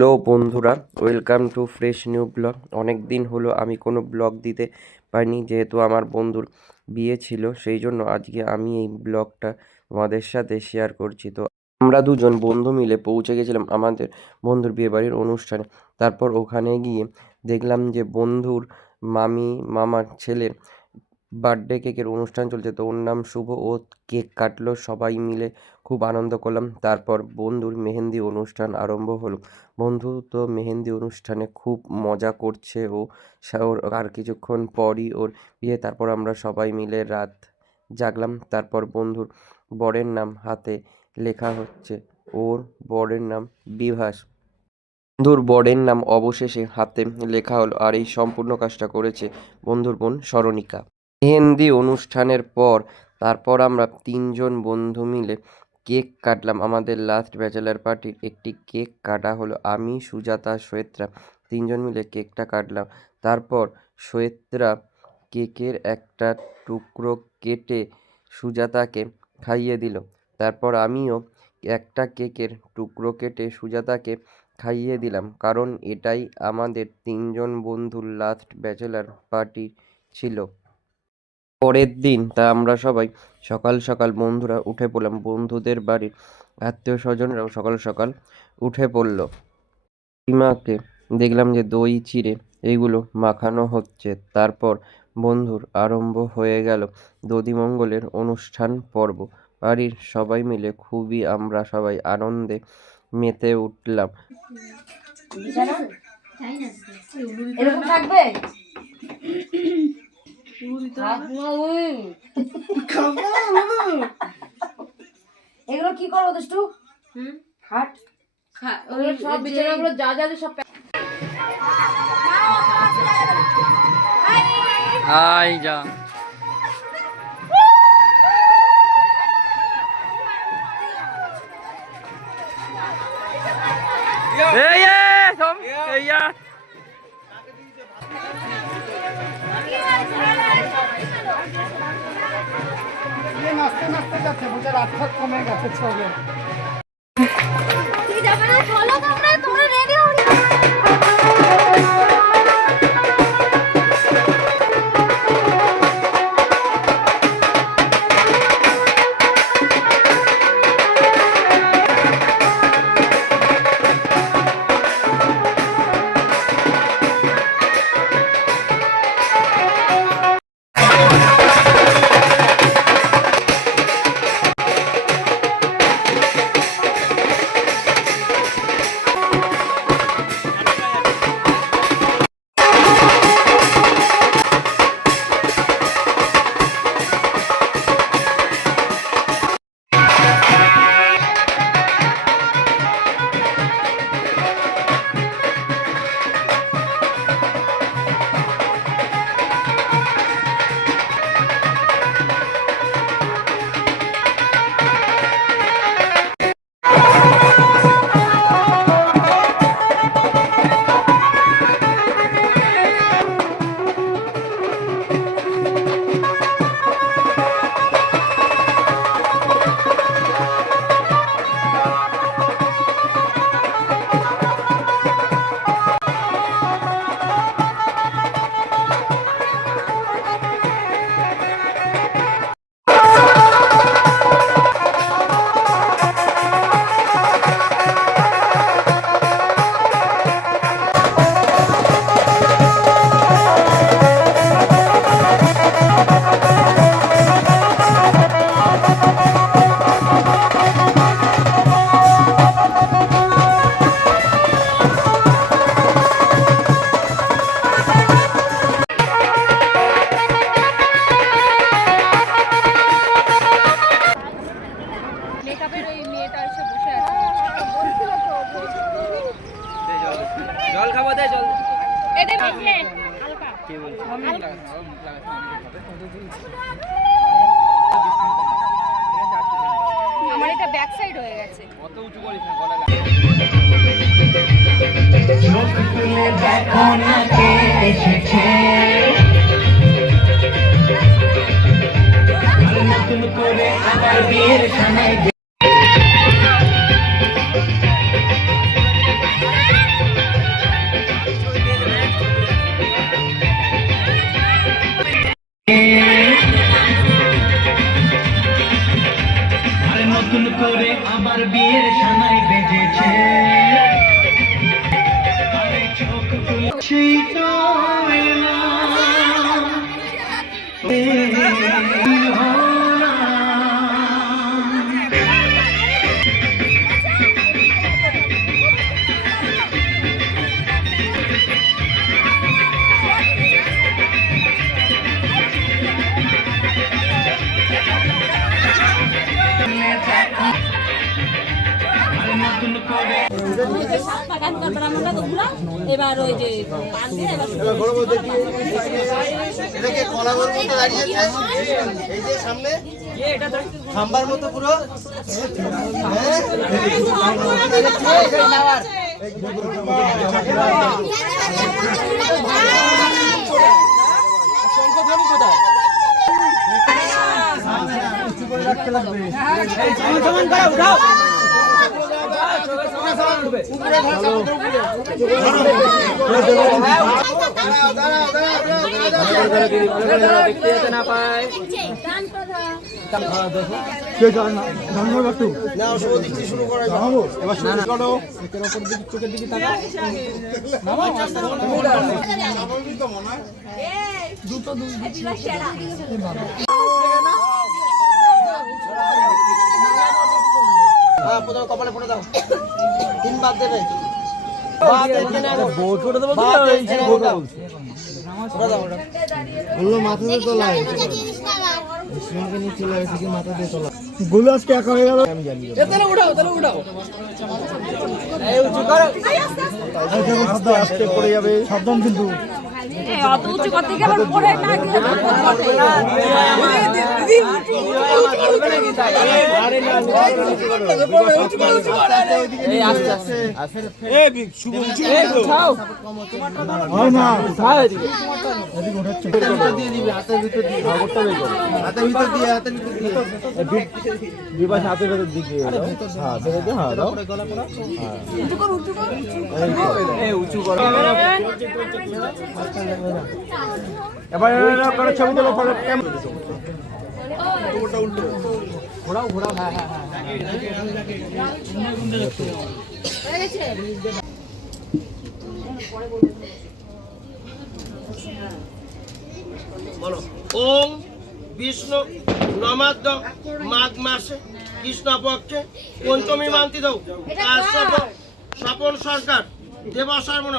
Hello বন্ধুরা, welcome to fresh new blog. অনেক দিন হলো আমি কোনো ব্লগ দিতে পারিনি, যেহেতু আমার বন্ধুর বিয়ে ছিল। সেই জন্য আজকে আমি এই ব্লগটা তোমাদের সাথে শেয়ার করছি। তো আমরা দুজন বন্ধু মিলে পৌঁছে গেছিলাম আমাদের বন্ধুর বিয়েবাড়ির অনুষ্ঠানে। তারপর ওখানে গিয়ে দেখলাম যে বন্ধুর মামার ছেলের বার্থডে কেকের অনুষ্ঠান চলছে। তো ওর নাম শুভ। ও কেক কাটলো, সবাই মিলে খুব আনন্দ করলাম। তারপর বন্ধুর মেহেন্দি অনুষ্ঠান আরম্ভ হলো। বন্ধু তো মেহেন্দি অনুষ্ঠানে খুব মজা করছে। ওর আর কিছুক্ষণ পরই ওর বিয়ে। তারপর আমরা সবাই মিলে রাত জাগলাম। তারপর বন্ধুর বরের নাম হাতে লেখা হচ্ছে। ওর বরের নাম বিভাস। বন্ধুর বরের নাম অবশেষে হাতে লেখা হলো। আর এই সম্পূর্ণ কাজটা করেছে বন্ধুর বোন স্মরণিকা। মেহেন্দি অনুষ্ঠানের পর তারপর আমরা তিনজন বন্ধু মিলে কেক কাটলাম। আমাদের লাস্ট ব্যাচেলার পার্টির একটি কেক কাটা হলো। আমি, সুজাতা, শ্বেতা তিনজন মিলে কেকটা কাটলাম। তারপর শ্বেতা কেকের একটা টুকরো কেটে সুজাতাকে খাইয়ে দিল। তারপর আমিও একটা কেকের টুকরো কেটে সুজাতাকে খাইয়ে দিলাম, কারণ এটাই আমাদের তিনজন বন্ধুর লাস্ট ব্যাচেলার পার্টি ছিল। পরের দিন আমরা সবাই সকাল সকাল বন্ধুরা উঠে পড়লাম। বন্ধুদের বাড়ির আত্মীয় স্বজনরাও সকাল সকাল উঠে পড়ল। প্রতিমাকে দেখলাম যে দই চিড়ে এইগুলো মাখানো হচ্ছে। তারপর বন্ধুর আরম্ভ হয়ে গেল দধিমঙ্গলের অনুষ্ঠান পর্ব। বাড়ির সবাই মিলে আমরা সবাই আনন্দে মেতে উঠলাম। এরকম থাকবে। এগুলো কি করো দুষ্টু? খাট সব বিছানাগুলো যা যা সব হাই যা এই সব এই নাচতে নাচতে যাচ্ছে, বুঝে রাত কমে গেছে ছবি। জল খাবো, দে জল। আমার এটা ব্যাক সাইড হয়ে গেছে। অত উঁচু করিস না, গলা করে এবার ওই যে এটাকে কলাগর মতো দাঁড়িয়েছে এই যে সামনে খাম্বার মতো পুরো শুরু করা চোখের দিকে কপালে ফোটে দাও 3 বাদ দেবে মাথাতে তোলায় মাথাতে তোলা গুলো আজকে একা হয়ে গেল আমি জানি শব্দ আজকে পড়ে যাবে সাবধান কিন্তু অত উঁচু করতে গিয়ে আবার পড়ে না হাতের ভেতর দিকে উঁচু করো এবার ছবি তোলো ঘোরাও ঘোরাও বলো ওম বিষ্ণু নমাদ্য মাঘ মাসে কৃষ্ণপক্ষে পঞ্চমী মান্তি দাও স্বপন সরকার দেবসর্বণ